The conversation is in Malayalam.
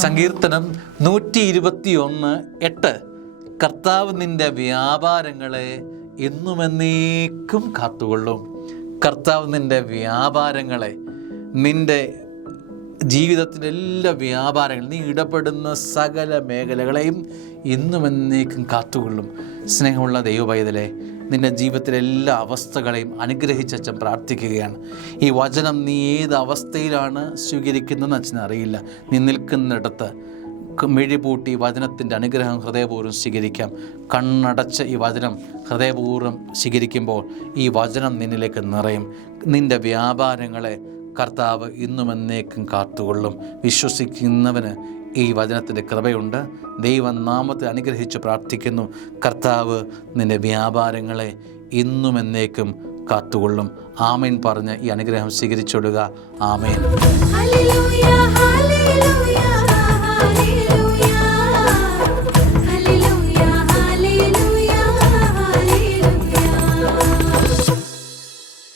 സങ്കീർത്തനം 121:8. കർത്താവ് നിന്റെ വ്യാപാരങ്ങളെ എന്നുമെന്നേക്കും കാത്തുകൊള്ളും. കർത്താവ് നിന്റെ വ്യാപാരങ്ങളെ, നിന്റെ ജീവിതത്തിൻ്റെ എല്ലാ വ്യാപാരങ്ങളും, നീ ഇടപെടുന്ന സകല മേഖലകളെയും എന്നുമെന്നേക്കും കാത്തുകൊള്ളും. സ്നേഹമുള്ള ദൈവപൈതലേ, നിൻ്റെ ജീവിതത്തിലെ എല്ലാ അവസ്ഥകളെയും അനുഗ്രഹിച്ചച്ഛൻ പ്രാർത്ഥിക്കുകയാണ്. ഈ വചനം നീ ഏത് അവസ്ഥയിലാണ് സ്വീകരിക്കുന്നതെന്ന് അച്ഛൻ അറിയില്ല. നീ നിൽക്കുന്നിടത്ത് മിഴിപൂട്ടി വചനത്തിൻ്റെ അനുഗ്രഹം ഹൃദയപൂർവ്വം സ്വീകരിക്കാം. കണ്ണടച്ച് ഈ വചനം ഹൃദയപൂർവ്വം സ്വീകരിക്കുമ്പോൾ ഈ വചനം നിന്നിലേക്ക് നിറയും. നിൻ്റെ വ്യാപാരങ്ങളെ കർത്താവ് ഇന്നുമെന്നേക്കും കാത്തുകൊള്ളും. വിശ്വസിക്കുന്നവന് ഈ വചനത്തിൻ്റെ കൃപയുണ്ട്. ദൈവനാമത്തെ അനുഗ്രഹിച്ച് പ്രാർത്ഥിക്കുന്നു. കർത്താവ് നിൻ്റെ വ്യാപാരങ്ങളെ ഇന്നുമെന്നേക്കും കാത്തുകൊള്ളും. ആമേൻ പറഞ്ഞ് ഈ അനുഗ്രഹം സ്വീകരിച്ചൊടുക. ആമേൻ.